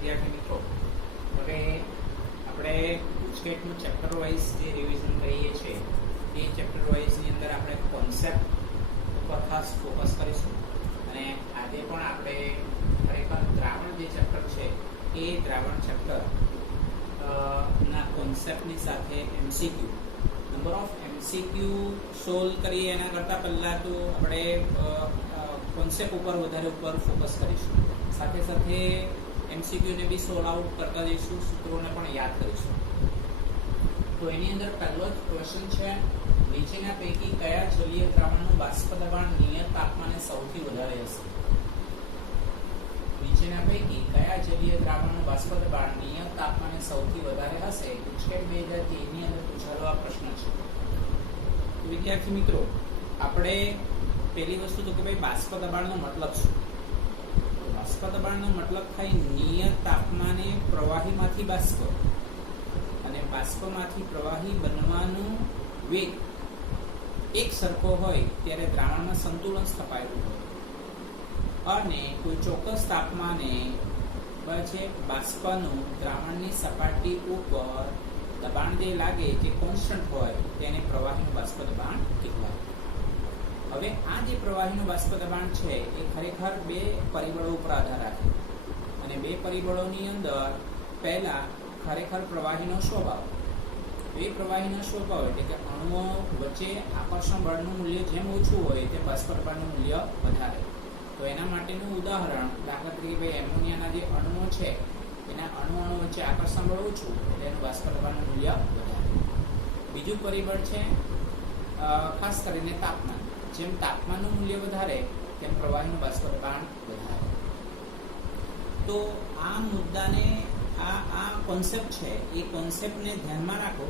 વિદ્યાર્થી મિત્રો, હવે આપણે ગુજકેટનું ચેપ્ટર વાઇઝ જે રિવિઝન કરીએ છીએ એ ચેપ્ટર વાઇઝની અંદર આપણે કોન્સેપ્ટ ઉપર ખાસ ફોકસ કરીશું. અને આજે પણ આપણે ખરેખર દ્રાવણ જે ચેપ્ટર છે એ દ્રાવણ ચેપ્ટર ના કોન્સેપ્ટની સાથે MCQ number of MCQ solve કરીએ એના કરતાં પહેલાં તો આપણે કોન્સેપ્ટ ઉપર વધારે ફોકસ કરીશું. સાથે સાથે એમસીક્યુને બી સોલ્વ આઉટ કરતા જઈશું, સૂત્રોને પણ યાદ કરીશું. તો એની અંદર પહેલો જ ક્વેશ્ચન છે, નીચેના પૈકી કયા જલીય દ્રાવણનું બાષ્પ દબાણ નિયત તાપમાને સૌથી વધારે હશે? નીચેના પૈકી કયા જલીય દ્રાવણનું બાષ્પ દબાણ નિયત તાપમાને સૌથી વધારે હશે? ગુજકેટ 2013 ની અંદર પૂછાયેલો આ પ્રશ્ન છે. વિદ્યાર્થી મિત્રો, આપણે પહેલી વસ્તુ તો કે ભાઈ બાષ્પ દબાણનો મતલબ શું? બાષ્પ દબાણનો મતલબ થાય નિયત તાપમાને પ્રવાહીમાંથી બાષ્પ અને બાષ્પમાંથી પ્રવાહી બનવાનું વેગ એક સરખો હોય ત્યારે દ્રાવણમાં સંતુલન સ્થપાયેલું હોય અને કોઈ ચોક્કસ તાપમાને બાષ્પનું દ્રાવણની સપાટી ઉપર દબાણ જે લાગે જે કોન્સ્ટન્ટ હોય તેને પ્રવાહીનું બાષ્પ દબાણ કહેવાય. હવે આ જે પ્રવાહીનું બાષ્પ દબાણ છે એ ખરેખર બે પરિબળો ઉપર આધાર રાખે અને બે પરિબળોની અંદર પહેલા ખરેખર પ્રવાહીનો સ્વભાવ. બે પ્રવાહીનો સ્વભાવ એટલે કે અણુઓ વચ્ચે આકર્ષણ બળનું મૂલ્ય જેમ ઓછું હોય તેમ બાષ્પ દબાણનું મૂલ્ય વધારે. તો એના માટેનું ઉદાહરણ દાખલા તરીકે ભાઈ એમોનિયાના જે અણુઓ છે એના અણુ વચ્ચે આકર્ષણ બળ ઓછું એટલે એનું બાષ્પ દબાણનું મૂલ્ય વધારે. બીજું પરિબળ છે ખાસ કરીને તાપમાન. જેમ તાપમાનનું મૂલ્ય વધારે તેમ પ્રવાહીનું બાષ્પ દબાણ વધારે. તો આ મુદ્દાને આ કોન્સેપ્ટ છે એ કોન્સેપ્ટને ધ્યાનમાં રાખો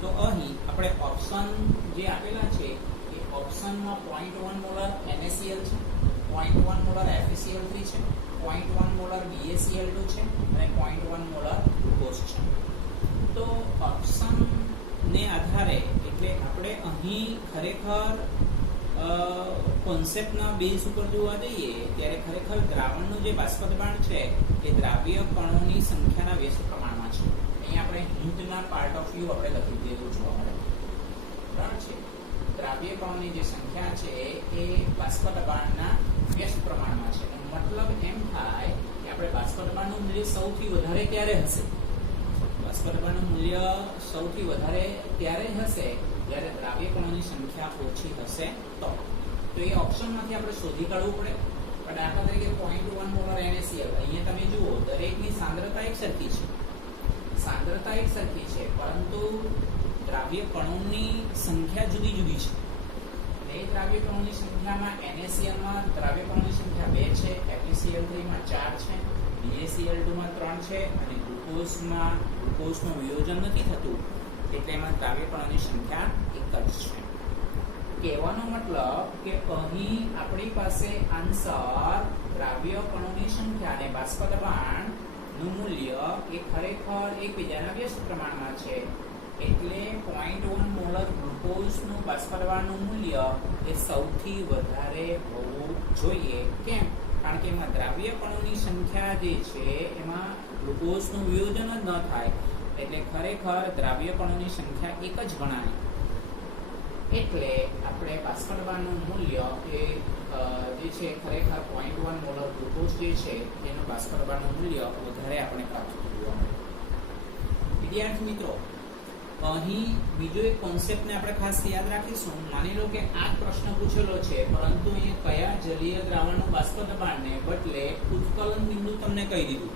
તો અહીં આપણે ઓપ્શન જે આપેલા છે એ ઓપ્શનમાં 0.1 મોલર NaCl છે, 0.1 મોલર FeCl3 છે, 0.1 મોલર BaCl2 છે અને 0.1 મોલર ગ્લુકોઝ છે. તો ઓપ્શનને આધારે એટલે આપણે અહીં ખરેખર કોન્સેપ્ટના બેઝ ઉપર જોવા જઈએ ત્યારે ખરેખર દ્રાવણનું જે બાષ્પ દબાણ છે એ દ્રાવ્ય કણોની સંખ્યાના વ્યસ્ત પ્રમાણમાં છે. અહીં આપણે હિન્ટના પાર્ટ ઓફ વ્યૂ આપણે લખી દીધું જોવા મળે બરાબર છે. દ્રાવ્ય કણોની જે સંખ્યા છે એ બાષ્પ દબાણના વ્યસ્ત પ્રમાણમાં છે. મતલબ એમ થાય કે આપણે બાષ્પ દબાણનું મૂલ્ય સૌથી વધારે ક્યારે હશે? બાષ્પ દબાણનું મૂલ્ય સૌથી વધારે ત્યારે હશે જ્યારે દ્રાવ્ય કણોની સંખ્યા ઓછી હશે તો એ ઓપ્શનમાંથી આપણે શોધી કાઢવું પડે. પણ દાખલા તરીકે 0.1 મોલર NaCl અહીંયા તમે જુઓ દરેકની સાંદ્રતા એક સરખી છે, સાંદ્રતા એક સરખી છે પરંતુ દ્રાવ્ય કણોની સંખ્યા જુદી જુદી છે. એ દ્રાવ્ય કણોની સંખ્યામાં NaCl માં દ્રાવ્ય કણોની સંખ્યા 2 છે, FeCl3 માં 4 છે, BaCl2 માં 3 છે અને ગ્લુકોઝનું વિયોજન નથી થતું એટલે એમાં દ્રાવ્ય કણોની સંખ્યા એક જ છે. કહેવાનો મતલબ કે અહીં આપણી પાસે આન્સર દ્રાવ્ય કણોની સંખ્યા અને બાષ્પ દબાણનું મૂલ્ય એ ખરેખર એકબીજાના વ્યસ્ત પ્રમાણમાં છે. એટલે 0.1 મોલર ગ્લુકોઝનું બાષ્પ દબાણનું મૂલ્ય એ સૌથી વધારે હોવું જોઈએ. કેમ? કારણ કે એમાં દ્રાવ્ય કણોની સંખ્યા જે છે એમાં ગ્લુકોઝનું વિયોજન જ ન થાય એટલે ખરેખર દ્રાવ્ય કણોની સંખ્યા એક જ ગણાય. એટલે આપણે બાષ્પ દબાણનું મૂલ્ય એ જે છે ખરેખર 0.1 મોલર ગ્લુકોઝ જે છે એનું બાષ્પ દબાણનું મૂલ્ય વધારે આપણે પ્રાપ્ત કરવા મળે. વિદ્યાર્થી મિત્રો, અહીં બીજો એક કોન્સેપ્ટને આપણે ખાસ યાદ રાખીશું. માની લો કે આ પ્રશ્ન પૂછેલો છે પરંતુ અહીંયા કયા જલીય દ્રાવણનું બાષ્પ દબાણને બદલે ઉત્કલન બિંદુ તમને કહી દીધું.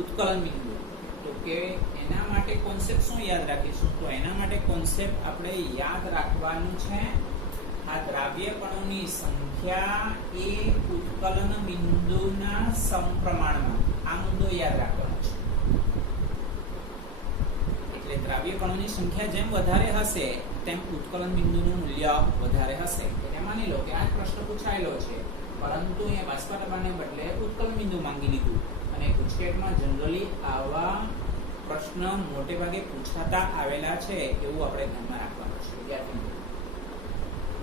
ઉત્કલન બિંદુ તો કે એના માટે કોન્સેપ્ટ શું યાદ રાખીશું? તો એના માટે કોન્સેપ્ટ આપણે યાદ રાખવાનું છે આ દ્રાવ્ય કણોની સંખ્યા એ ઉત્કલન બિંદુના સમપ્રમાણમાં. આ મુદ્દો યાદ રાખવાનો છે. એટલે દ્રાવ્ય કણોની સંખ્યા જેમ વધારે હશે તેમ ઉત્કલન બિંદુનું મૂલ્ય વધારે હશે. એટલે માની લો કે આ પ્રશ્ન પૂછાયેલો છે પરંતુ અહીંયા બાષ્પ દબાણને બદલે ઉત્કલન બિંદુ માંગી લીધું. અને ગુજકેટમાં જનરલી આવા પ્રશ્ન મોટે ભાગે પૂછાતા આવેલા છે એવું આપણે ધ્યાનમાં રાખવાનું છે. વિદ્યાર્થી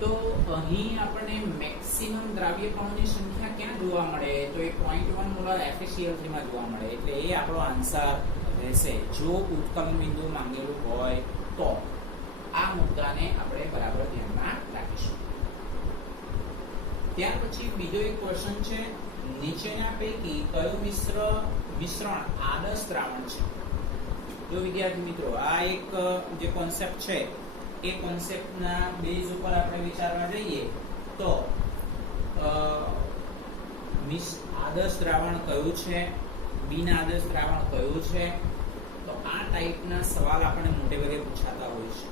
તો અહીં આપણને મેક્સિમમ દ્રાવ્ય કણોની સંખ્યા ક્યાં જોવા મળે? તો એ 0.1 મોલર FeCl3 માં જોવા મળે. એટલે એ આપણો આન્સર રહેશે જો ઉત્કલન બિંદુ માંગેલું હોય તો. આ મુદ્દાને આપણે બરાબર ધ્યાનમાં રાખીશું. ત્યાર પછી બીજો એક ક્વેશ્ચન છે, નીચેના પૈકી કયું મિશ્રણ આદર્શ દ્રાવણ છે? જો વિદ્યાર્થી મિત્રો, આ એક જે કોન્સેપ્ટ છે એ કોન્સેપ્ટના બેઝ ઉપર આપણે વિચારવા જઈએ તો આદર્શ દ્રાવણ કયું છે, બિન આદર્શ દ્રાવણ કયું છે, તો આ ટાઈપના સવાલ આપણને મોટે ભાગે પૂછાતા હોય છે.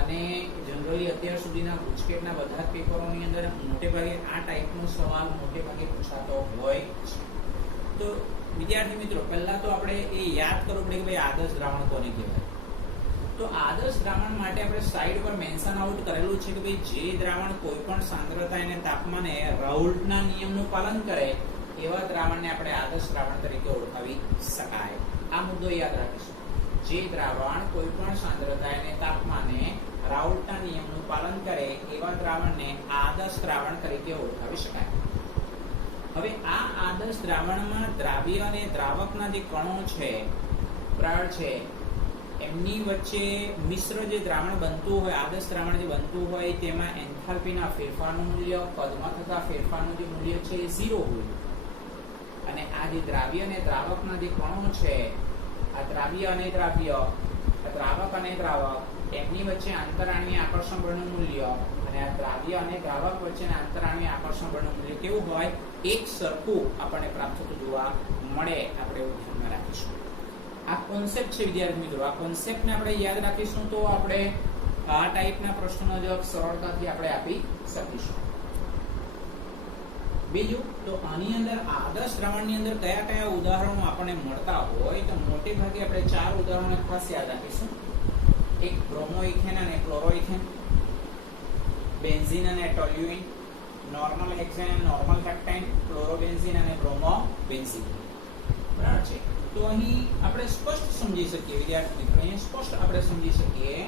અને જનરલી અત્યાર સુધીના ગુજકેટના બધા જ પેપરોની અંદર મોટે ભાગે આ ટાઈપનો સવાલ મોટે ભાગે પૂછાતો હોય છે. તો વિદ્યાર્થી મિત્રો, પહેલા તો આપણે એ યાદ કરવું પડે કે ભાઈ આદર્શ દ્રાવણ કોને કહેવાય. તો આદર્શ દ્રાવણ માટે આપણે સાઈડ પર મેન્શન આઉટ કરેલું છે કે ભાઈ જે દ્રાવણ કોઈ પણ સાંદ્રતા અને તાપમાને રાઉલ્ટના નિયમનું પાલન કરે એવા દ્રાવણને આપણે આદર્શ દ્રાવણ તરીકે ઓળખાવી શકાય. આ મુદ્દો યાદ રાખીશું. જે દ્રાવણ કોઈ પણ સાંદ્રતા અને તાપમાને રાઉલ્ટના નિયમનું પાલન કરે એવા દ્રાવણને આદર્શ દ્રાવણ તરીકે ઓળખાવી શકાય. હવે આ આદર્શ દ્રાવણમાં દ્રાવ્ય અને દ્રાવકના જે કણો છે, પ્રાળ છે, એમની વચ્ચે મિશ્ર જે દ્રાવણ બનતું હોય, આદર્શ દ્રાવણ જે બનતું હોય તેમાં એન્થાલ્પીના ફેરફારનું મૂલ્ય, કદમાં થતા ફેરફારનું જે મૂલ્ય છે એ 0 હોય. અને આ જે દ્રાવ્ય અને દ્રાવકના જે કણો છે, આ દ્રાવ્ય અને દ્રાવ્ય, દ્રાવક અને દ્રાવક, એમની વચ્ચે આંતરાણ્વીય આકર્ષણ બળનું મૂલ્ય અને આ દ્રાવ્ય અને દ્રાવક વચ્ચેના આંતરાણ્વીય આકર્ષણ બળનું મૂલ્ય કેવું હોય? એક સરખું આપણને પ્રાપ્ત થતું જોવા મળે. આપણે એવું ધ્યાનમાં રાખીશું. આ કોન્સેપ્ટ છે વિદ્યાર્થી મિત્રો. આ કોન્સેપ્ટને આપણે યાદ રાખીશું તો આપણે આ ટાઈપના પ્રશ્નોનો જવાબ સરળતાથી આપણે આપી શકીશું. બીજું, તો આની અંદર આદર્શ દ્રાવણની અંદર કયા કયા ઉદાહરણો આપણને મળતા હોય? તો મોટે ભાગે આપણે 4 ઉદાહરણો ખાસ યાદ રાખીશું. એક બ્રોમોઇથેન અને ક્લોરોઇથેન, બેન્ઝીન અને ટોલ્યુઇન, નોર્મલ હેક્સેન અને નોર્મલ હેપ્ટેન, ક્લોરોબેન્ઝીન અને બ્રોમોબેન્ઝીન. બરાબર છે. તો અહીં આપણે સ્પષ્ટ સમજી શકીએ વિદ્યાર્થી મિત્રો, અહીં સ્પષ્ટ આપણે સમજી શકીએ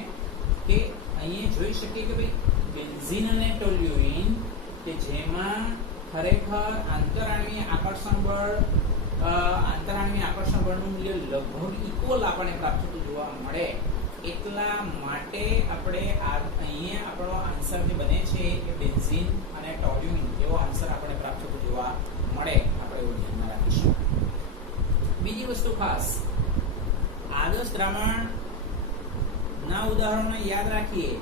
કે અહીં જોઈ શકીએ કે ભાઈ બેન્ઝીન અને ટોલ્યુઇન કે જેમાં ખરેખર આંતરાણ્વીય આકર્ષણ બળનું મૂલ્ય લગભગ ઇક્વલ આપણને પ્રાપ્ત થતું જોવા મળે. એટલા માટે આપણે અહીંયા આપણો આન્સર જે બને છે એ બેન્ઝીન અને ટોલ્યુઇન એવો આન્સર આપણને પ્રાપ્ત થતું જોવા મળે. આપણે એવું ધ્યાનમાં રાખીશું. બીજી વસ્તુ ખાસ, આદર્શ દ્રાવણ ના ઉદાહરણો યાદ રાખીએ.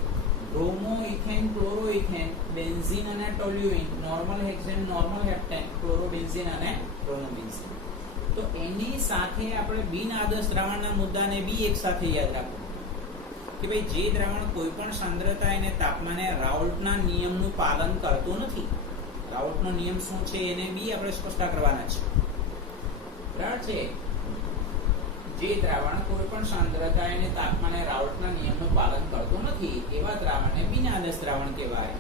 બ્રોમો, ઇથેન, ક્લોરોઇથેન, બેન્ઝીન અને ટોલ્યુઇન, નોર્મલ હેક્સેન, નોર્મલ હેપ્ટેન, ક્લોરોબેન્ઝીન અને બ્રોમોબેન્ઝીન. તો એની સાથે આપણે બિન આદર્શ દ્રાવણના મુદ્દાને બી એક સાથે યાદ રાખવું કે ભાઈ જે દ્રાવણ કોઈ પણ સાંદ્રતા અને તાપમાને રાઉલ્ટના નિયમનું પાલન કરતું નથી. રાઉલ્ટનો નિયમ શું છે એને બી આપણે સ્પષ્ટ કરવાના છે. બરાબર છે. જે દ્રાવણ કોઈ પણ સાંદ્રતા અને તાપમાને રાઉલ્ટના નિયમનું પાલન કરતું નથી એવા દ્રાવણને બિન આદર્શ દ્રાવણ કહેવાય.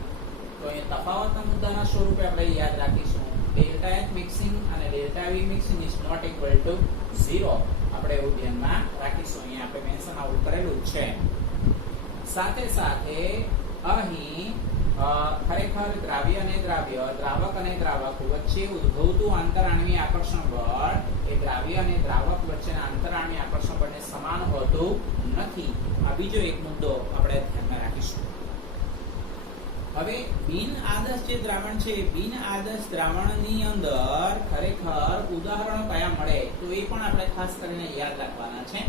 તો એ તફાવતના મુદ્દાના સ્વરૂપે આપણે યાદ રાખીશું. ડેલ્ટા H મિક્સિંગ અને delta V mixing is not equal to 0. આપણે એવું ધ્યાનમાં રાખીશું. અહીંયા આપણે મેન્શન આઉટ કરેલું છે. સાથે સાથે અહીં ખરેખર દ્રાવ્ય અને દ્રાવ્ય, દ્રાવક અને દ્રાવક વચ્ચે ઉદ્ભવતું આંતરાણ્વીય આકર્ષણ બળ એ દ્રાવ્ય અને દ્રાવક વચ્ચેના આંતરાણ્વીય આકર્ષણ બળને સમાન હોતું નથી. આ બીજો એક મુદ્દો આપણે ધ્યાનમાં રાખીશું. હવે બિન આદર્શ જે દ્રાવણ છે, બિન આદર્શ દ્રાવણની અંદર ખરેખર ઉદાહરણો કયા મળે તો એ પણ આપણે ખાસ કરીને યાદ રાખવાના છે.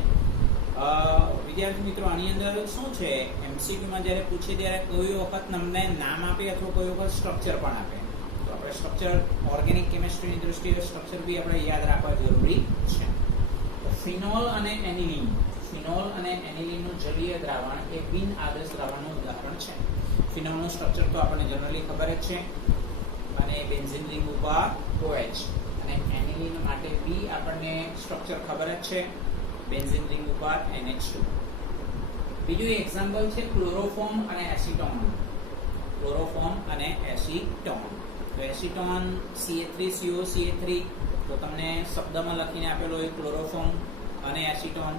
વિદ્યાર્થી મિત્રો, આની અંદર શું છે, એમસીક્યુમાં જ્યારે પૂછે ત્યારે કોઈ વખત તમને નામ આપે અથવા કોઈ વખત સ્ટ્રક્ચર પણ આપે. તો આપણે સ્ટ્રક્ચર, ઓર્ગેનિક કેમિસ્ટ્રીની દૃષ્ટિએ સ્ટ્રક્ચર બી આપણે યાદ રાખવા જરૂરી છે. તો ફિનોલ અને એનિલિન, ફિનોલ અને એનિલિનનું જલીય દ્રાવણ એ બિન આદર્શ દ્રાવણનું ઉદાહરણ છે. ફિનોલનું સ્ટ્રક્ચર તો આપણને જનરલી ખબર જ છે અને બેન્ઝીન રિંગ ઉપર OH અને એનિલિન માટે બી આપણને સ્ટ્રક્ચર ખબર જ છે, બેન્ઝીન રિંગ ઉપર NH2. બીજું એક્ઝામ્પલ છે ક્લોરોફોર્મ અને એસિટોન. ક્લોરોફોર્મ અને એસિટોન. તો એસિટોન CH3COCH3 તો તમને શબ્દમાં લખીને આપેલો હોય ક્લોરોફોર્મ અને એસિટોન.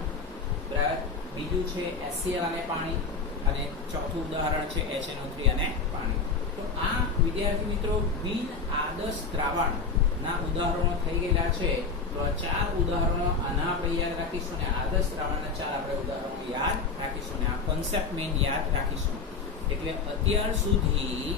બરાબર. બીજું છે HCl અને પાણી. અને ચોથું ઉદાહરણ છે HNO3 અને પાણી. તો આ વિદ્યાર્થી મિત્રો બિન આદર્શ દ્રાવણના ઉદાહરણો થઈ ગયેલા છે. તો આ 4 ઉદાહરણો આના આપણે યાદ રાખીશું અને આદર્શ દ્રાવણના 4 આપણે ઉદાહરણો યાદ રાખીશું અને આ કોન્સેપ્ટ મેઇન યાદ રાખીશું. એટલે અત્યાર સુધી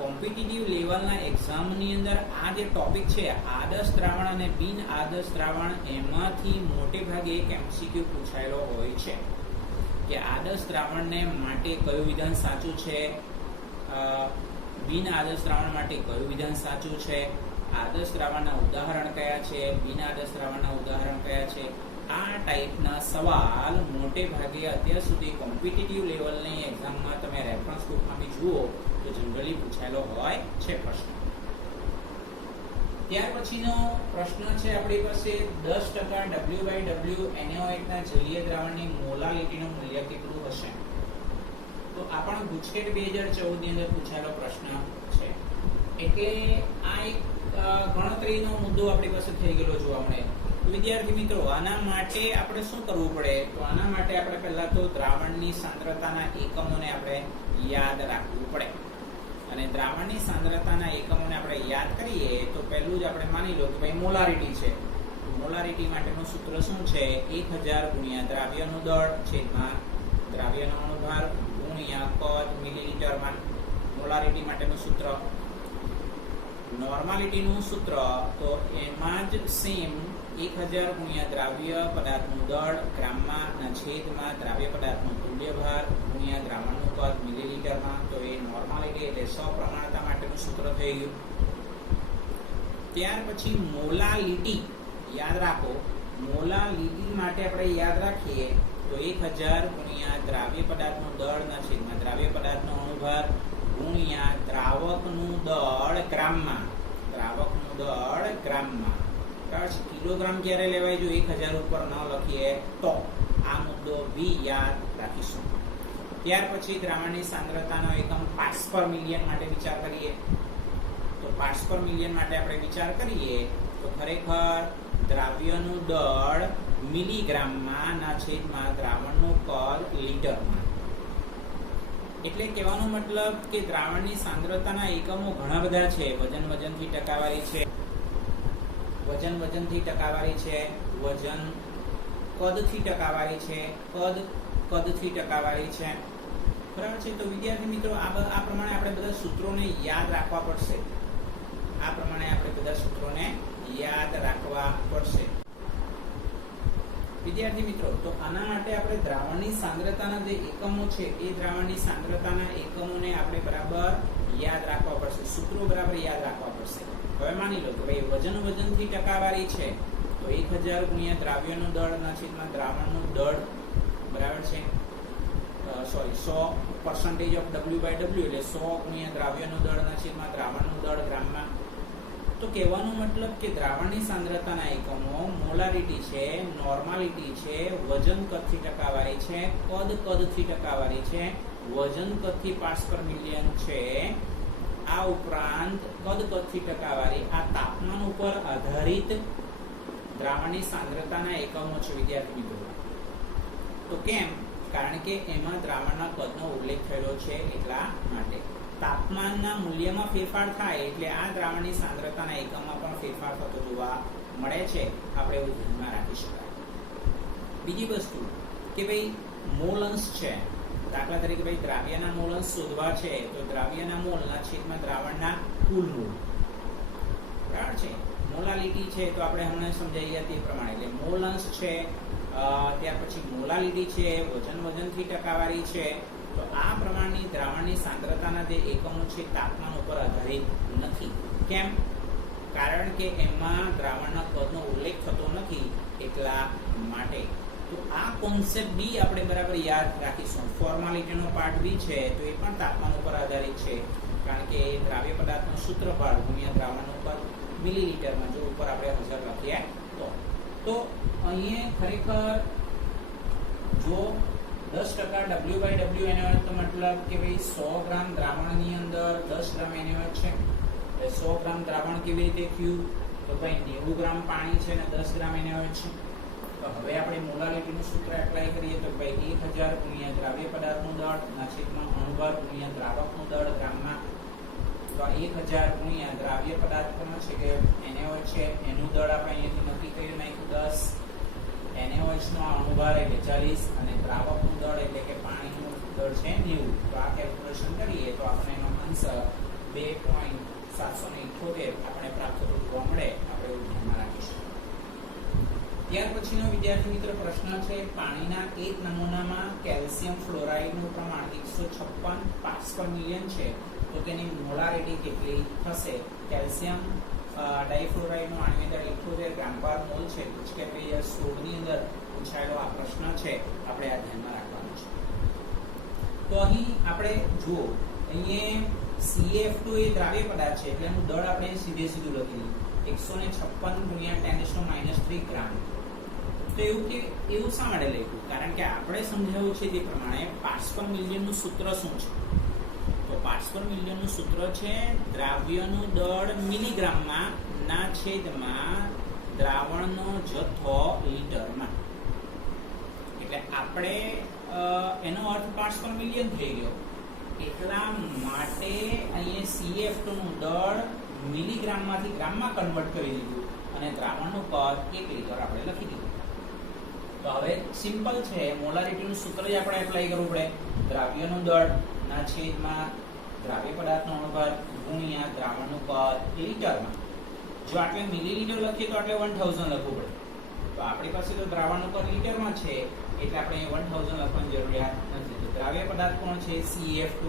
કોમ્પિટિટિવ લેવલના એક્ઝામની અંદર આ જે ટોપિક છે આદર્શ દ્રાવણ અને બિન આદર્શ દ્રાવણ, એમાંથી મોટે ભાગે એક MCQ પૂછાયેલો હોય છે કે આદર્શ દ્રાવણને માટે કયું વિધાન સાચું છે, બિન આદર્શ દ્રાવણ માટે કયું વિધાન સાચું છે, આદર્શ દ્રાવણના ઉદાહરણ કયા છે, બિન આદર્શ દ્રાવણના ઉદાહરણ કયા છે. આ ટાઈપના સવાલ મોટે ભાગે અત્યાર સુધી કોમ્પિટિટિવ લેવલની એક્ઝામમાં તમે રેફરન્સ બુકમાં બી જુઓ તો જનરલી પૂછાયેલો હોય છે પ્રશ્ન. ત્યાર પછીનો પ્રશ્ન છે આપણી પાસે 10% W/W NaOH ના જલીય દ્રાવણની મોલાલિટીનું મૂલ્ય કેટલું હશે. તો આ પણ ગુજકેટ 2014 ની અંદર પૂછાયેલો પ્રશ્ન છે. એટલે આ એક ગણતરીનો મુદ્દો આપણી પાસે થઈ ગયેલો જોવા મળે. વિદ્યાર્થી મિત્રો આના માટે આપણે શું કરવું પડે, તો આના માટે આપણે પહેલા તો દ્રાવણની સાંદ્રતાના એકમોને આપણે યાદ રાખવું પડે. અને દ્રાવણની સાંદ્રતાના એકમોને આપણે યાદ કરીએ તો પહેલું જ આપણે માની લો કે ભાઈ મોલારિટી છે. મોલારિટી માટેનું સૂત્ર શું છે? 1000 ગુણ્યા દ્રાવ્યનું દળ છેદમાં દ્રાવ્યનો અણુભાર ગુણ્યા કદ મિલીલીટરમાં. મોલારિટી માટેનું સૂત્ર. નોર્માલિટીનું સૂત્ર તો એમાં જ સેમ 1000 ગુણ્યા દ્રાવ્ય પદાર્થનું દળ ગ્રામમાં ના છેદમાં દ્રાવ્ય પદાર્થનો તુલ્ય ભાર ગુણ્યા દ્રાવણનું કદ મિલીલીટરમાં. તો એ નોર્માલિટી એટલે સપ્રમાણતા માટેનું સૂત્ર થઈ ગયું. ત્યાર પછી મોલાલિટી યાદ રાખો. મોલાલિટી માટે આપણે યાદ રાખીએ તો 1000 ગુણ્યા દ્રાવ્ય પદાર્થનું દળ ના છેદમાં દ્રાવ્ય પદાર્થનો અણુભાર ગુણ્યા દ્રાવકનું દળ ગ્રામમાં. દ્રાવકનું દળ ગ્રામમાં. કિલોગ્રામ ક્યારે લેવાય? જો 1000 ઉપર ન લખીએ તો. આ મુદ્દો બી યાદ રાખીશું. ત્યાર પછી દ્રાવણની સાંદ્રતાનો એકમ પાર્ટ્સ પર મિલિયન માટે વિચાર કરીએ તો પાર્ટ્સ પર મિલિયન માટે આપણે વિચાર કરીએ તો ખરેખર દ્રાવ્યનું દળ મિલીગ્રામમાં ના છેદમાં દ્રાવણનું કદ લીટરમાં. એટલે કહેવાનો મતલબ કે દ્રાવણની સાંદ્રતાના એકમો ઘણા બધા છે. વજનથી ટકાવારી છે, વજનથી ટકાવારી છે, વજન કદથી ટકાવારી છે, કદથી ટકાવારી છે. બરાબર છે. તો વિદ્યાર્થી મિત્રો આ પ્રમાણે આપણે બધા સૂત્રોને યાદ રાખવા પડશે. વિદ્યાર્થી મિત્રો તો આના માટે આપણે દ્રાવણની સાંદ્રતાના જે એકમો છે એ દ્રાવણની સાંદ્રતાના એકમોને આપણે બરાબર યાદ રાખવા પડશે. સૂત્રો બરાબર યાદ રાખવા પડશે. હવે માની લો કે ભાઈ વજનથી ટકાવારી છે તો 1000 ગુણ્યા દ્રાવ્યનું દળ ના છેદમાં દ્રાવણનું દળ બરાબર છે 100% ઓફ W/W એટલે 100 ગુણ્યા દ્રાવ્યનું દળ ના છેદમાં દ્રાવણનું દળ ગ્રામમાં. તો કહેવાનો મતલબ કે દ્રાવણની સાંદ્રતાના એકમો મોલારિટી છે, નોર્માલિટી છે, વજન કદથી ટકાવારી છે, કદથી ટકાવારી છે, વજન કદથી પાર્ટ્સ પર મિલિયન છે. આ ઉપરાંત કદથી ટકાવારી આ તાપમાન ઉપર આધારિત દ્રાવણની સાંદ્રતાના એકમો છે વિદ્યાર્થી મિત્રો. તો કેમ? કારણ કે એમાં દ્રાવણના કદનો ઉલ્લેખ થયેલો છે એટલા માટે. તાપમાનના મૂલ્યમાં ફેરફાર થાય એટલે આ દ્રાવણની સાંદ્રતાના એકમમાં પણ ફેરફાર થતો જોવા મળે છે. આપણે એવું ધ્યાનમાં રાખી શકાય. બીજી વસ્તુ કે ભાઈ મોલ અંશ છે. દાખલા તરીકે ભાઈ દ્રાવ્યના મોલ અંશ શોધવા છે તો દ્રાવ્યના મોલના છેદમાં દ્રાવણના કુલ મોલ બરાબર છે. મોલાલિટી છે તો આપણે હમણાં સમજાઈ ગયા તે પ્રમાણે એટલે મોલ અંશ છે. ત્યાર પછી મોલાલિટી છે, વજનથી ટકાવારી છે. તો આ પ્રમાણની દ્રાવણની સાંદ્રતાના જે એકમો છે તાપમાન ઉપર આધારિત નથી. કેમ? કારણ કે એમાં દ્રાવણના કદનો ઉલ્લેખ થતો નથી એટલા માટે. તો આ કોન્સેપ્ટ બી આપણે બરાબર યાદ રાખીશું. ફોર્માલિટીનો પાર્ટ બી છે તો એ પણ તાપમાન ઉપર આધારિત છે. કારણ કે દ્રાવ્ય પદાર્થનું સૂત્રફળ ગુણ્યા દ્રાવણનું કદ મિલીલીટરમાં જો ઉપર આપણે હાજર લખીએ તો અહીંયા ખરેખર જો 10% W/W NaOH તો મતલબ કે ભાઈ 100 ગ્રામ દ્રાવણની અંદર 10 ગ્રામ NaOH છે. એટલે 100 ગ્રામ દ્રાવણ કેવી રીતે થયું? તો ભાઈ 90 ગ્રામ પાણી છે અને 10 ગ્રામ NaOH છે. તો તો હવે આપણે મોલાલિટીનું સૂત્ર એપ્લાય કરીએ તો ભાઈ 1000 ગુણ્યા દ્રાવ્ય પદાર્થનું દળ ના છેદમાં અણુભાર ગુણ્યા દ્રાવકનું દળ ગ્રામમાં. તો 1000 ગુણ્યા દ્રાવ્ય પદાર્થમાં છે કે NaOH છે એનું દળ આપણે અહીંયાથી નક્કી કરી નાખ્યું 10, NaOH નો અણુભાર એટલે 40 અને દ્રાવકનું દળ એટલે કે પાણીનું દળ છે 90. તો આ કેલ્ક્યુલેશન કરીએ તો આપણે એનો આન્સર 2.778 આપણે પ્રાપ્ત થતો જોવા મળે. આપણે એવું ધ્યાનમાં રાખીશું. ત્યાર પછીનો વિદ્યાર્થી મિત્ર પ્રશ્ન છે, પાણીના એક નમૂનામાં કેલ્શિયમ ફ્લોરાઇડનું પ્રમાણ 156 પાર્ટ્સ પર મિલિયન છે તો તેની મોલારિટી કેટલી થશે? કેલ્શિયમ ડાઇફ્લોરાઇડનો આણ્વિક દળ 78 ગ્રામ પર મોલ છે. કે 2016 ની અંદર પૂછાયેલો આ પ્રશ્ન છે, આપણે આ ધ્યાનમાં રાખવાનું છે. તો અહીં આપણે જુઓ, અહીંયા CF2 એ દ્રાવ્ય પદાર્થ છે એટલે એનું દળ આપણે સીધું લખી દીધું 156 ગુણ્યા 10⁻³ ગ્રામ. તો એવું શા માટે લખ્યું? કારણ કે આપણે સમજાવ્યું છે તે પ્રમાણે પાર્ટ્સ પર મિલિયનનું સૂત્ર શું છે? તો પાર્ટ્સ પર મિલિયનનું સૂત્ર છે દ્રાવ્યનું દળ મિલીગ્રામમાં ના છેદમાં દ્રાવણનો જથ્થો લીટરમાં. એટલે આપણે એનો અર્થ પાર્ટ્સ પર મિલિયન થઈ ગયો. એટલા માટે અહીંયા CF2 નું દળ મિલીગ્રામમાંથી ગ્રામમાં કન્વર્ટ કરી દીધું અને દ્રાવણનું કદ 1 લિટર આપણે લખી દીધું. તો હવે સિમ્પલ છે, મોલારિટીનું સૂત્ર જ આપણે એપ્લાય કરવું પડે. દ્રાવ્યનું દળ ના છેદમાં દ્રાવ્ય પદાર્થનો અણુભાર ગુણ્યા દ્રાવણનું કદ લીટરમાં. જો આટલે મિલીલીટર લખીએ તો આટલે 1000 લખવું પડે. તો આપણી પાસે તો દ્રાવણનું કદ લીટરમાં છે એટલે આપણે 1000 લખવાની જરૂરિયાત નથી. તો દ્રાવ્ય પદાર્થ કોણ છે? CF2.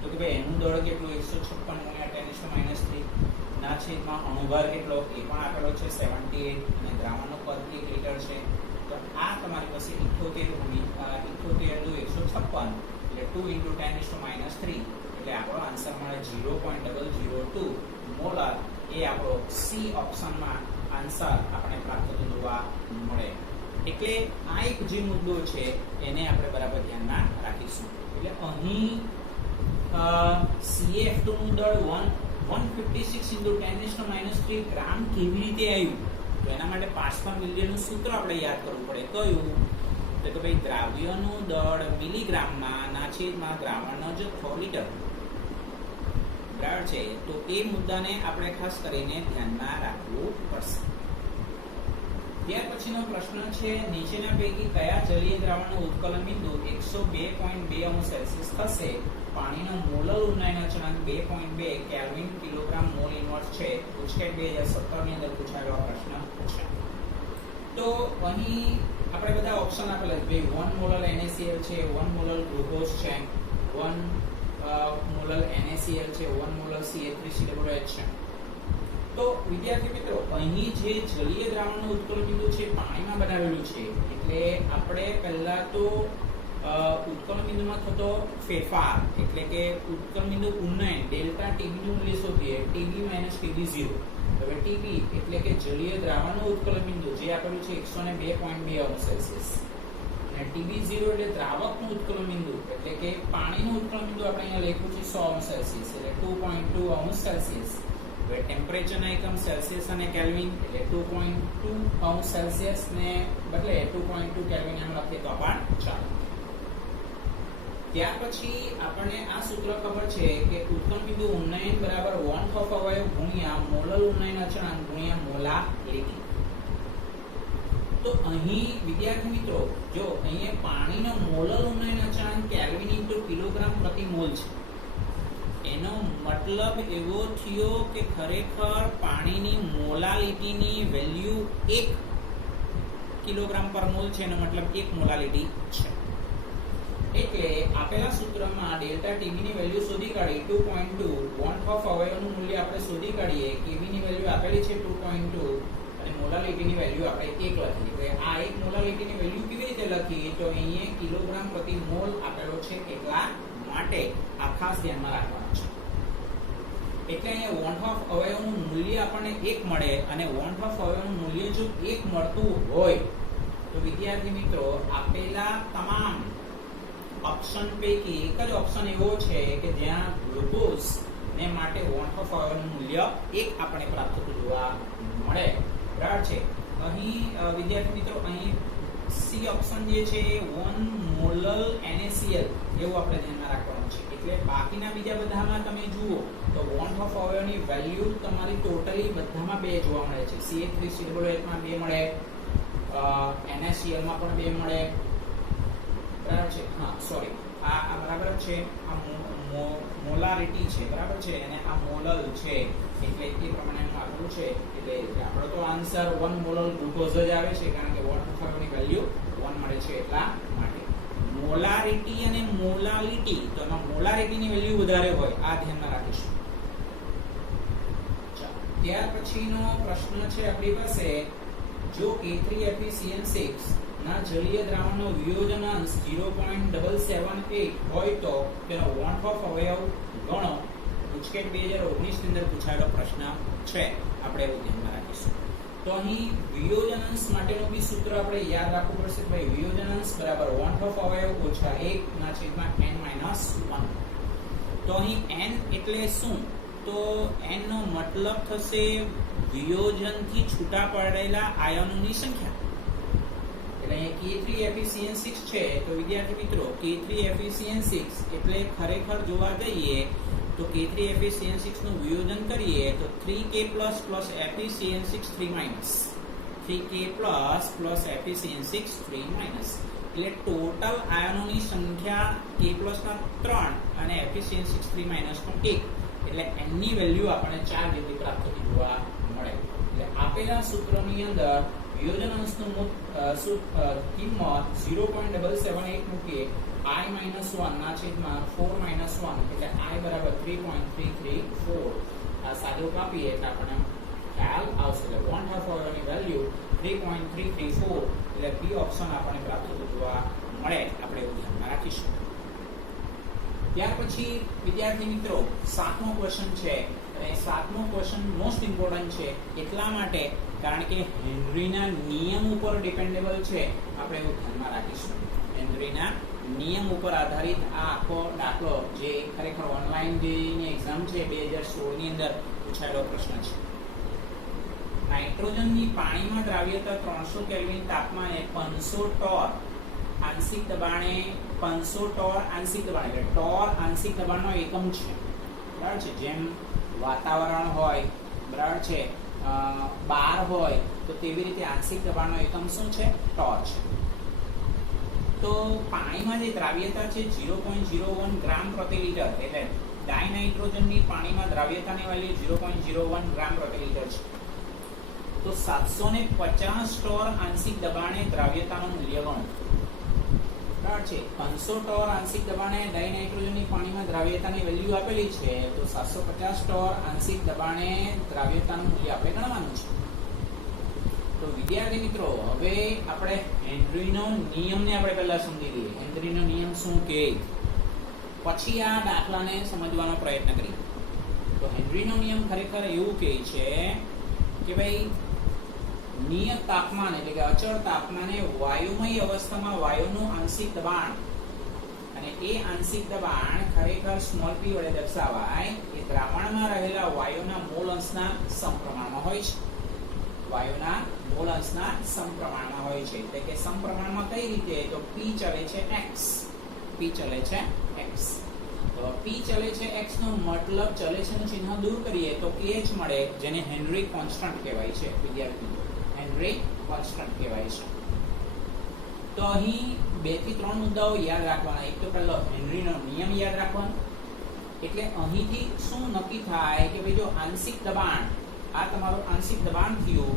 તો કે ભાઈ એનું દળ કેટલું? 156 ગુણ્યા 10⁻³ ના છેદમાં અણુભાર કેટલો? એ પણ આપેલો છે 78 અને દ્રાવણનું કદ 1 લિટર છે. તો આ તમારી પાસે 78 × 156 એટલે 2 × 10⁻³ એટલે આપણો આન્સર મળે 0.002 મોલાર. એ આપણો સી ઓપ્શનમાં આન્સર આપણે પ્રાપ્ત થતો જોવા મળે. એટલે આ એક જે મુદ્દો છે એને આપણે બરાબર ધ્યાનમાં રાખીશું. એટલે અહીં CF2 નું દળ 156 × 10⁻³ ગ્રામ કેવી રીતે આવ્યું? તો એના માટે પાર્ટ્સ પર મિલિયનનું સૂત્ર આપણે યાદ કરવું પડે. કયું? તો કે ભાઈ દ્રાવ્યનું દળ મિલીગ્રામમાં ના છેદમાં દ્રાવણનો જથ્થો લીટર બરાબર છે. તો એ મુદ્દાને આપણે ખાસ કરીને ધ્યાનમાં રાખવું પડશે. ત્યાર પછીનો પ્રશ્ન છે, નીચેના પૈકી કયા જલીય દ્રાવણનું ઉત્કલન બિંદુ 102.2°C થશે? પાણીનો મોલર ઉન્નયન અચળાંક 2.2 કેલ્વિન કિલોગ્રામ મોલ ઇન્વર્સ છે. ઉચકેટ 2017 ની અંદર પૂછાયેલો પ્રશ્ન છે. તો અહીં આપણે બધા ઓપ્શન આપેલા છે. 1 મોલર NaCl છે, 1 મોલર ગ્લુકોઝ છે, 1 મોલર NaCl છે, 1 મોલર CH3COOH છે. તો વિદ્યાર્થી મિત્રો, અહીં જે જલીય દ્રાવણનું ઉત્કલન બિંદુ છે પાણીમાં બનાવેલું છે. એટલે આપણે પહેલા તો ઉત્કલન બિંદુમાં થતો ફેરફાર એટલે કે ઉત્કલન બિંદુ ઉન્નયન ડેલ્ટા TB નું મૂલ્ય શોધીએ. TB - TB0. હવે TB એટલે કે જલીય દ્રાવણનું ઉત્કલન બિંદુ જે આપેલું છે 102.2°C અને TB0 એટલે દ્રાવકનું ઉત્કલન બિંદુ એટલે કે પાણીનું ઉત્કલન બિંદુ આપણે અહીંયા લખ્યું છે 100°C એટલે 2.2°C. હવે ટેમ્પરેચરના એકમ સેલ્સિયસ અને કેલ્વિન એટલે 2.2°C ને બદલે 2.2 કેલ્વિન એમ લખીએ તો પણ ચાલે. ત્યાર પછી આપણને આ સૂત્ર ખબર છે કે ઉત્કલન બિંદુ ઉન્નયન બરાબર 1/2 અવયવ ગુણ્યા મોલર ઉન્નયન અચળાંક ગુણ્યા મોલારિટી. તો અહીં વિદ્યાર્થી મિત્રો, જો અહીંયા પાણીનો મોલર ઉન્નયન અચળાંક કેલ્વિન × કિલોગ્રામ પ્રતિ મોલ છે. એનો મતલબ એવો થયો કે ખરેખર પાણીની મોલાલિટીની વેલ્યુ 1 કિલોગ્રામ પર મોલ છે. એનો મતલબ 1 મોલાલિટી છે. એટલે આપેલા સૂત્રમાં ડેલ્ટા TB ની વેલ્યુ શોધી કાઢી 2.2 1/2 અવયવનું મૂલ્ય આપણે શોધી કાઢીએ. KB ની વેલ્યુ આપેલી છે 2.2 અને મોલાલિટીની વેલ્યુ આપણે 1 લખી. એટલે આ 1 મોલાલિટીની વેલ્યુ કેવી રીતે લખી? તો અહીંયા કિલોગ્રામ પ્રતિ મોલ આપેલો છે. કેટલા માટે આ ખાસ ધ્યાનમાં રાખવાનું છે. એટલે અહીંયા 1/2 અવયવનું મૂલ્ય આપણને 1 મળે અને 1/2 અવયવનું મૂલ્ય જો 1 મળતું હોય તો વિદ્યાર્થી મિત્રો, આપેલા તમામ ઓપ્શન પૈકી એક જ ઓપ્શન એવો છે કે જ્યાં ગ્લુકોઝ ને માટે 1/2 અવયવનું મૂલ્ય 1 આપણે પ્રાપ્ત થતું જોવા મળે. બરાબર છે. અહીં વિદ્યાર્થી મિત્રો, અહીં સી ઓપ્શન જે છે એ 1 મોલલ NaCl એવું આપણે ધ્યાનમાં રાખવાનું છે. એટલે બાકીના બીજા બધામાં તમે જુઓ તો બોન્ડ ઓફ અવયવની વેલ્યુ તમારી ટોટલી બધામાં 2 જોવા મળે છે. CH3COOH માં 2 મળે, NaCl માં પણ 2 મળે, બરાબર છે. હા સોરી, આ બરાબર છે, આ મોલારિટી છે, બરાબર છે, અને આ મોલલ છે, એટલે એ પ્રમાણેનું આટલું છે. એટલે આપણો તો આન્સર 1 મોલલ ગ્લુકોઝ જ આવે છે, કારણ કે બોન્ડ ઓફ અવયવની વેલ્યુ 1 મળે છે એટલા માટે. મોલારિટી અને મોલાલિટી, તો એમાં મોલારિટીની વેલ્યુ વધારે હોય, આ ધ્યાનમાં રાખીશું. ત્યાર પછીનો પ્રશ્ન છે આપણી પાસે, જો K3FeCN6 ના જલીય દ્રાવણનો વિયોજનાંશ 0.778 હોય તો તેનો બોન્ડ ઓફ અવયવ ગણો. ગુજકેટ 2019 ની અંદર પૂછાયેલો પ્રશ્ન છે, આપણે એવું ધ્યાનમાં રાખીશું. તો અહીં વિયોજનાંશ માટેનું બી સૂત્ર આપણે યાદ રાખવું પડશે. ભાઈ વિયોજનાંશ બરાબર બોન્ડ ઓફ અવયવ ઓછા 1/n-1. તો અહીં n એટલે શું? તો n નો મતલબ થશે વિયોજનથી છૂટા પડેલા આયનોની સંખ્યા. એટલે K3FeCN6 છે, તો વિદ્યાર્થી મિત્રો K3FeCN6 એટલે ખરેખર જોવા જઈએ તો K3FeCN6 નું વિયોજન કરીએ તો 3K plus FeCN6 3 3K plus FeCN6 3 એટલે ટોટલ આયનોની સંખ્યા K plus ના 3 અને FeCN6 3 નો 1, એટલે n ની વેલ્યુ આપણને 4 જેટલી પ્રાપ્ત થતી જોવા મળે. એટલે આપેલા સૂત્રની અંદર વિયોજનાંશનું કિંમત 0.778 મૂકીએ, I-1/4-1, એટલે I બરાબર 3.334. આ સાદો કાપીએ એટલે આપણને ખ્યાલ આવશે. એટલે બોન્ડ ઓફ અવયવની વેલ્યુ 3.334, એટલે બી ઓપ્શન આપણને પ્રાપ્ત થતું જોવા મળે. આપણે એવું ધ્યાનમાં રાખીશું. ત્યાર પછી વિદ્યાર્થી મિત્રો 7મો ક્વેશ્ચન છે, અને 7મો ક્વેશ્ચન મોસ્ટ ઇમ્પોર્ટન્ટ છે એટલા માટે કારણ કે હેનરીના નિયમ ઉપર ડિપેન્ડેબલ છે. આપણે એવું ધ્યાનમાં રાખીશું. હેનરીના નિયમ ઉપર આધારિત આ આખો દાખલો, જે ખરેખર ઓનલાઈન જેની એક્ઝામ છે 2016 ની અંદર પૂછાયેલો પ્રશ્ન છે. નાઇટ્રોજનની પાણીમાં દ્રાવ્યતા 300 કેલ્વિન તાપમાને 500 ટોર આંશિક દબાણે 500 ટોર આંશિક દબાણ, એટલે ટોર આંશિક દબાણનો એકમ છે, બરાબર છે. જેમ વાતાવરણ હોય, બરાબર છે, બાર હોય, તો તેવી રીતે આંશિક દબાણનો એકમ શું છે? ટોર છે. તો પાણીમાં જે દ્રાવ્યતા છે 0.01 ગ્રામ પ્રતિ લિટર, એટલે ડાયનાઇટ્રોજનની પાણીમાં દ્રાવ્યતાની વેલ્યુ 0.01 ગ્રામ પ્રતિ લિટર છે. તો 750 ટોર આંશિક દબાણે દ્રાવ્યતાનું મૂલ્ય ગણો. બરાબર છે. 500 ટોર આંશિક દબાણે ડાયનાઇટ્રોજનની પાણીમાં દ્રાવ્યતાની વેલ્યુ આપેલી છે, તો 750 ટોર આંશિક દબાણે દ્રાવ્યતાનું મૂલ્ય આપણે ગણવાનું છે. તો વિદ્યાર્થી મિત્રો, હવે આપણે હેનરીનો નિયમને આપણે પહેલા સમજી લઈએ. હેનરીનો નિયમ શું કે, પછી આ દાખલાને સમજવાનો પ્રયત્ન કરીએ. તો હેનરીનો નિયમ ખરેખર એવું કહે છે કે ભાઈ નિયત તાપમાન એટલે કે અચળ તાપમાને વાયુમય અવસ્થામાં વાયુનું આંશિક દબાણ, અને એ આંશિક દબાણ ખરેખર સ્મોલ p વડે દર્શાવાય. એ દ્રાવણમાં રહેલા વાયુના મોલ અંશના સમપ્રમાણમાં હોય છે. વાયુના મોલ અંશના સમપ્રમાણમાં હોય છે. એટલે કે સમપ્રમાણમાં કઈ રીતે? તો p ચલે છે x, p ચલે છે x. તો p ચલે છે x નો મતલબ ચલે છે નું ચિહ્ન દૂર કરીએ તો kh મળે, જેને હેનરી કોન્સ્ટન્ટ કહેવાય છે. વિદ્યાર્થી, હેનરી કોન્સ્ટન્ટ કહેવાય છે. તો અહીં 2 થી 3 મુદ્દાઓ યાદ રાખવાના. એક તો પહેલો હેનરીનો નિયમ યાદ રાખવાનો. એટલે અહીંથી શું નક્કી થાય કે ભાઈ જો આંશિક દબાણ, આ તમારું આંશિક દબાણ થયું,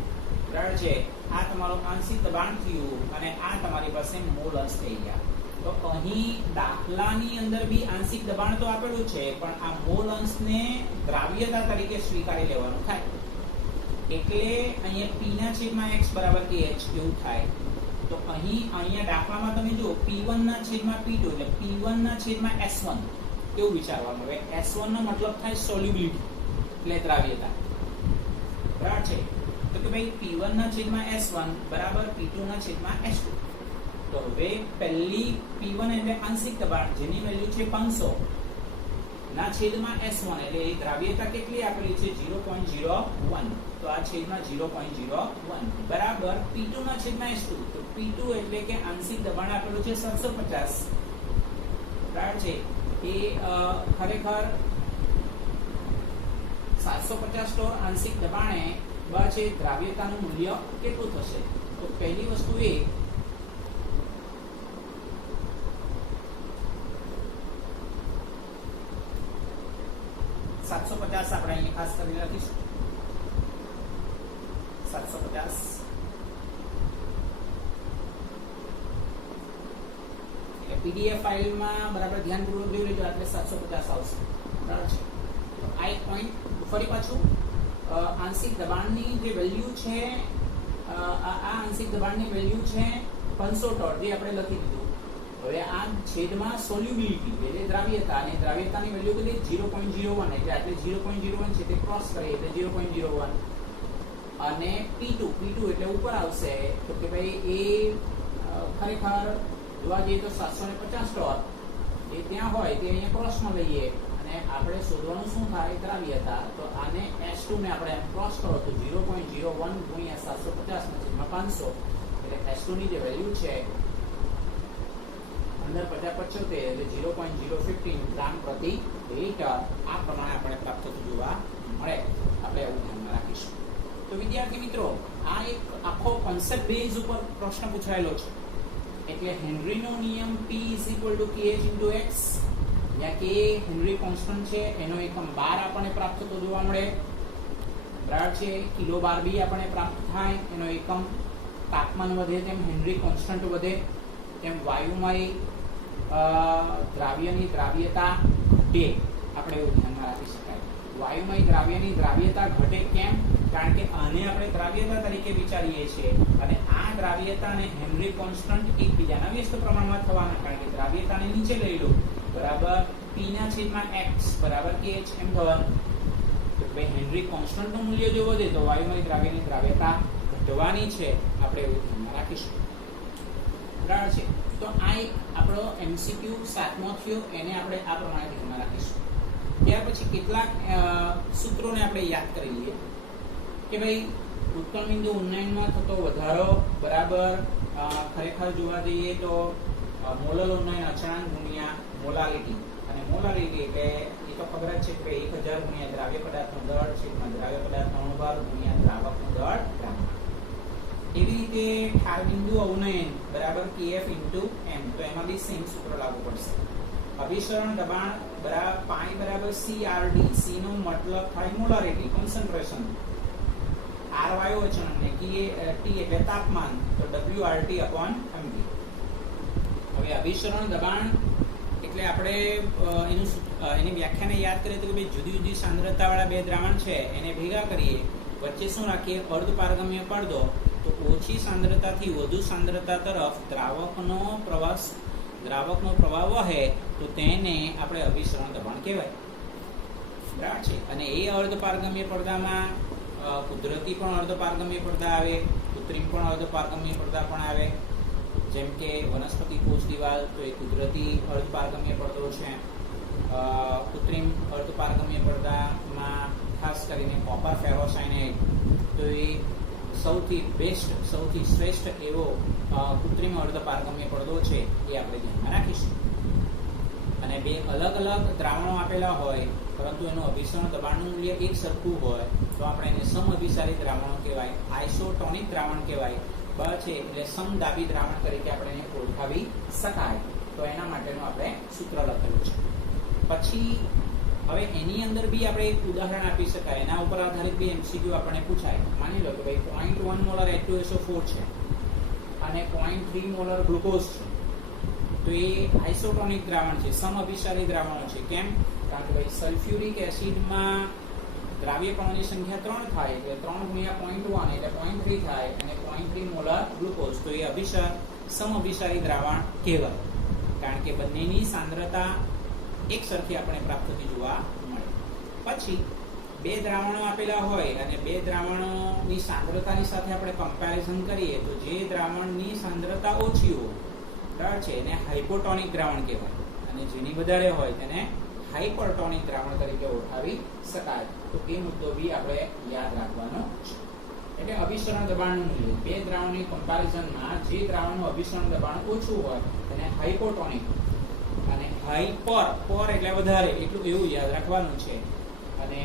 બરાબર છે, આ તમારું આંશિક દબાણ થયું, અને આ તમારી પાસે મોલ અંશ થઈ ગયા. તો અહીં દાખલાની અંદર બી આંશિક દબાણ તો આપેલું છે, પણ આ મોલ અંશને દ્રાવ્યતા તરીકે સ્વીકારી લેવાનું થાય. એટલે અહીંયા p ના છેદમાં x બરાબર kh એવું થાય. તો અહીંયા દાખલામાં તમે જુઓ p1 ના છેદમાં p2, એટલે p1 ના છેદમાં s1 એવું વિચારવાનું. હવે s1 નો મતલબ થાય સોલ્યુબિલિટી, એટલે દ્રાવ્યતા, બરાબર છે. તો કે ભાઈ p1 ના છેદમાં s1 બરાબર p2 ના છેદમાં s2. તો હવે પહેલી p1 એટલે આંશિક દબાણ, જેની વેલ્યુ છે 500, ના છેદમાં S1 એટલે એ દ્રાવ્યતા કેટલી આપેલી છે 0.01 તો આ છેદમાં 0.01 બરાબર P2 ના છેદમાં S2 તો P2 એટલે કે આંશિક દબાણ આપેલું છે 750 બરાબર છે એ ખરેખર 750 ટોર આંશિક દબાણે છે દ્રાવ્યતાનું મૂલ્ય કેટલું થશે તો પહેલી વસ્તુ એ 750 આપણે અહીં ખાસ કરીને લખીશું 750 પીડીએફ ફાઇલમાં બરાબર ધ્યાનપૂર્વક જોઈ લેજો એટલે 750 આવશે બરાબર છે આ એક પોઈન્ટ ફરી પાછું આંશિક દબાણની જે વેલ્યુ છે આ આંશિક દબાણની વેલ્યુ છે 500 ટોર જે આપણે લખી દીધું હવે આ છેદમાં સોલ્યુબિલિટી એટલે દ્રાવ્યતા અને દ્રાવ્યતાની વેલ્યુ કેટલી 0.01 એટલે આટલે 0.01 છે તે ક્રોસ કરીએ એટલે 0.01 અને P2 એટલે ઉપર આવશે તો કે ભાઈ એ ખરેખર જોવા જઈએ તો 750 ટોર એ ત્યાં હોય તે અહીંયા ક્રોસમાં લઈએ અને આપણે શોધવાનું શું થાય દ્રાવ્યતા તો આને S2 ને આપણે ક્રોસ કરો તો 0.01 ગુણ્યા 750 ના 500 એટલે S2 ની જે વેલ્યુ છે અંદર 50-75 એટલે 0.015 ગ્રામ પ્રતિ લિટર આ પ્રમાણે આપણે પ્રાપ્ત થતું જોવા મળે આપણે એવું ધ્યાનમાં રાખીશું તો વિદ્યાર્થી મિત્રો આ એક આખો કોન્સેપ્ટ બેઝ ઉપર પ્રશ્ન પૂછાયેલો છે એટલે હેનરીનો નિયમ P = kH × x જ્યાં કે હેનરી કોન્સ્ટન્ટ છે એનો એકમ બાર આપણને પ્રાપ્ત થતો જોવા મળે બરાબર છે કિલો બાર બી આપણને પ્રાપ્ત થાય એનો એકમ તાપમાન વધે તેમ હેનરી કોન્સ્ટન્ટ વધે તેમ વાયુમય દ્રાવ્યની દ્રાવ્યતા ઘટે આપણે એવું ધ્યાનમાં રાખી શકાય વાયુમય દ્રાવ્યની દ્રાવ્યતા ઘટે કેમ કારણ કે આને આપણે દ્રાવ્યતા તરીકે વિચારીએ છીએ અને આ દ્રાવ્યતા અને હેનરી કોન્સ્ટન્ટ એકબીજાના વ્યસ્ત પ્રમાણમાં થવાના કારણ કે દ્રાવ્યતાને નીચે લઈ લો બરાબર P ના છેદમાં x બરાબર kH એમ થવાનું તો ભાઈ હેનરી કોન્સ્ટન્ટ નું મૂલ્ય જો વધે તો વાયુમય દ્રાવ્યની દ્રાવ્યતા ઘટવાની છે આપણે એવું ધ્યાનમાં રાખીશું બરાબર છે તો આ એક આપણો MCQ 7મો થયો એને આપણે આ પ્રમાણે ધ્યાનમાં રાખીશું ત્યાર પછી કેટલાક સૂત્રોને આપણે યાદ કરી લઈએ કે ભાઈ ઉત્કળ બિંદુ ઉન્નયનમાં થતો વધારો બરાબર ખરેખર જોવા જઈએ તો મોલર ઉન્નયન અચળાંક ગુણ્યા મોલાલિટી અને મોલાલિટી એટલે એ તો ખબર જ છે કે 1000 ગુણ્યા દ્રાવ્ય પદાર્થનો દળ છેદમાં દ્રાવ્ય પદાર્થનો અણુભાર ગુણ્યા દ્રાવકનો દળ ગ્રામમાં એવી રીતે ઠાર બિંદુ અવનયન બરાબર kF × m તો એમાં બી સેમ સૂત્ર લાગુ પડશે અભિસરણ દબાણ બરાબર પાણી બરાબર CRD C નો મતલબ થાય મોલારિટી કોન્સન્ટ્રેશન R વાયુ અચળાંક ને T એટલે તાપમાન તો WRT/mv હવે અભિસરણ દબાણ એટલે આપણે એની વ્યાખ્યાને યાદ કરીએ તો કે ભાઈ જુદી જુદી સાંદ્રતાવાળા બે દ્રાવણ છે એને ભેગા કરીએ વચ્ચે શું રાખીએ અર્ધ પારગમ્ય પડદો તો ઓછી સાંદ્રતાથી વધુ સાંદ્રતા તરફ દ્રાવકનો પ્રવાહ વહે તો તેને આપણે અભિસરણ દબાણ કહેવાય બરાબર છે અને એ અર્ધ પારગમ્ય પડદામાં કુદરતી પણ અર્ધ પારગમ્ય પડદા આવે કૃત્રિમ પણ અર્ધ પારગમ્ય પડદા પણ આવે જેમ કે વનસ્પતિ કોષ દિવાલ તો એ કુદરતી અર્ધ પારગમ્ય પડદો છે કૃત્રિમ અર્ધ પારગમ્ય પડદામાં ખાસ કરીને કોપર ફેરોસાયનાઇડ તો એ સૌથી બેસ્ટ સૌથી શ્રેષ્ઠ એવો કૃત્રિમ અર્ધ પારગમ્ય પડદો છે એ આપણે ધ્યાનમાં રાખીશું અને બે અલગ અલગ દ્રાવણો આપેલા હોય પરંતુ એનું અભિસરણ દબાણનું મૂલ્ય એક સરખું હોય તો આપણે એને સમઅભિસારી દ્રાવણો કહેવાય આઇસોટોનિક દ્રાવણ કહેવાય છે એટલે સમદાબી દ્રાવણ તરીકે આપણે એને ઓળખાવી શકાય તો એના માટેનું આપણે સૂત્ર લખેલું છે પછી હવે એની અંદર બી આપણે એક ઉદાહરણ આપી શકાય એના ઉપર આધારિત બી MCQ આપણને પૂછાય માની લો કે ભાઈ 0.1 મોલર H2SO4 છે અને 0.3 મોલર ગ્લુકોઝ છે તો એ આઇસોટોનિક દ્રાવણ છે સમઅભિસારી દ્રાવણો છે કેમ કારણ કે ભાઈ સલ્ફ્યુરિક એસિડમાં દ્રાવ્ય કણોની સંખ્યા 3 થાય એટલે 3 ગુણ્યા 0.1 એટલે 0.3 થાય અને 0.3 મોલર ગ્લુકોઝ તો એ સમઅભિસારી દ્રાવણ કહેવાય કારણ કે બંનેની સાંદ્રતા એક સરખી આપણે પ્રાપ્ત થતી જોવા મળે પછી બે દ્રાવણો આપેલા હોય અને બે દ્રાવણોની સાંદ્રતાની સાથે આપણે કમ્પેરિઝન કરીએ તો જે દ્રાવણની સાંદ્રતા ઓછી હોય બરાબર છે એને હાઇપોટોનિક દ્રાવણ કહેવાય અને જેની વધારે હોય તેને હાઇપરટોનિક દ્રાવણ તરીકે ઓળખાવી શકાય. તો એ મુદ્દો બી આપણે યાદ રાખવાનો છે. એટલે અભિસરણ દબાણનું મૂલ્ય બે દ્રાવણની કમ્પેરિઝનમાં જે દ્રાવણનું અભિસરણ દબાણ ઓછું હોય તેને હાઇપોટોનિક અને હાઇપર પર એટલે વધારે એટલું એવું યાદ રાખવાનું છે. અને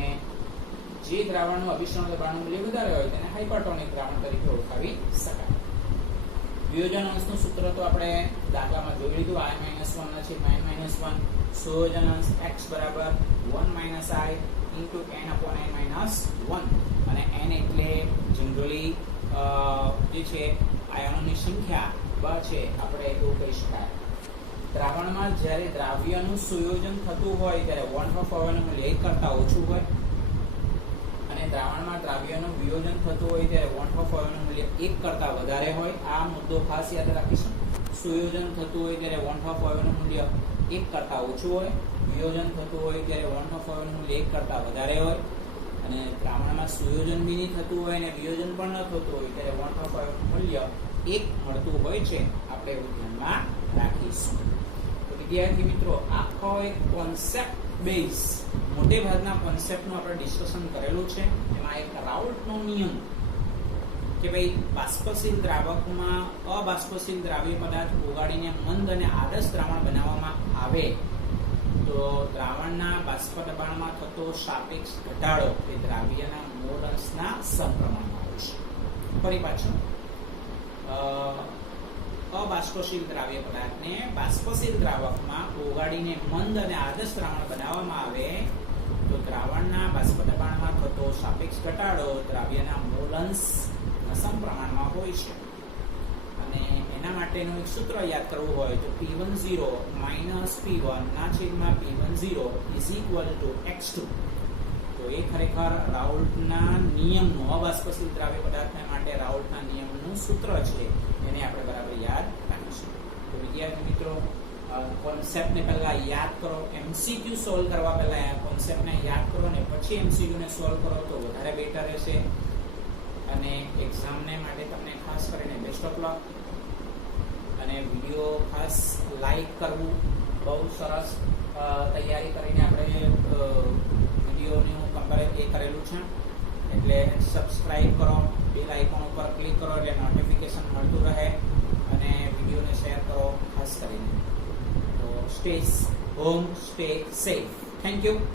જે દ્રાવણનું અભિસરણ દબાણનું મૂલ્ય વધારે હોય તેને હાઇપરટોનિક દ્રાવણ તરીકે ઓળખાવી શકાય. વિયોજન અંશનું સૂત્ર તો આપણે દાખલામાં જોઈ લીધું, i-1/n-1 સુયોજન અંશ x બરાબર 1 - i into n/n-1 અને n એટલે જનરલી જે છે આયનોની સંખ્યા બ છે, આપણે એવું કહી શકાય. દ્રાવણમાં જ્યારે દ્રાવ્યનું સુયોજન થતું હોય ત્યારે 1/n નું મૂલ્ય 1 કરતા ઓછું હોય અને દ્રાવણમાં દ્રાવ્યનું વિયોજન થતું હોય ત્યારે 1/n નું મૂલ્ય 1 કરતા વધારે હોય. આ મુદ્દો ખાસ યાદ રાખીશું. સુયોજન થતું હોય ત્યારે 1/n નું મૂલ્ય 1 કરતા ઓછું હોય, વિયોજન થતું હોય ત્યારે 1/n નું મૂલ્ય 1 કરતા વધારે હોય અને દ્રાવણમાં સુયોજન બી નહીં થતું હોય અને વિયોજન પણ ન થતું હોય ત્યારે 1/n નું મૂલ્ય 1 મળતું હોય છે. આપણે એવું ધ્યાનમાં રાખીશું. તો વિદ્યાર્થી મિત્રો, આખો એક કોન્સેપ્ટ બેઝ મોટે ભાગના કોન્સેપ્ટનું આપણે ડિસ્કશન કરેલું છે. એમાં એક રાઉલ્ટનો નિયમ કે ભાઈ બાષ્પશીલ દ્રાવકમાં અબાષ્પશીલ દ્રાવ્ય પદાર્થ ઓગાળીને મંદ અને આદર્શ દ્રાવણ બનાવવામાં આવે તો દ્રાવણના બાષ્પ દબાણમાં થતો સાપેક્ષ ઘટાડો એ દ્રાવ્યના મોલ અંશના સમપ્રમાણમાં હોય છે. ફરી પાછું, અબાષ્પશીલ દ્રાવ્ય પદાર્થને બાષ્પશીલ દ્રાવકમાં ઓગાળીને મંદ અને આદર્શ દ્રાવણ બનાવવામાં આવે તો દ્રાવણના બાષ્પ દબાણમાં થતો સાપેક્ષ ઘટાડો દ્રાવ્યના મોલ અંશના સમપ્રમાણમાં હોય છે. અને એના માટેનું એક સૂત્ર યાદ કરવું હોય તો P10 - P1 ના છેદમાં P10 = x2. તો એ ખરેખર રાઉલ્ટના નિયમનું, અબાષ્પશીલ દ્રાવ્ય પદાર્થ માટે રાઉલ્ટના નિયમનું સૂત્ર છે. એને આપણે બરાબર યાદ રાખીશું. તો વિદ્યાર્થી મિત્રો, કોન્સેપ્ટને પહેલા યાદ કરો, MCQ સોલ્વ કરવા પહેલા કોન્સેપ્ટને યાદ કરો અને પછી MCQ ને સોલ્વ કરો તો વધારે બેટર રહેશે. અને એક્ઝામને માટે તમને ખાસ કરીને બેસ્ટ ઓફ લક. અને વિડીયો ખાસ લાઈક કરવું. બહુ સરસ તૈયારી કરીને આપણે વિડીયોનું એ કરેલું છે. એટલે સબસ્ક્રાઇબ કરો, બેલ આઇકોન ઉપર ક્લિક કરો એટલે નોટિફિકેશન મળતું રહે અને વિડીયોને શેર કરો ખાસ કરીને. તો stay home, stay safe. Thank you.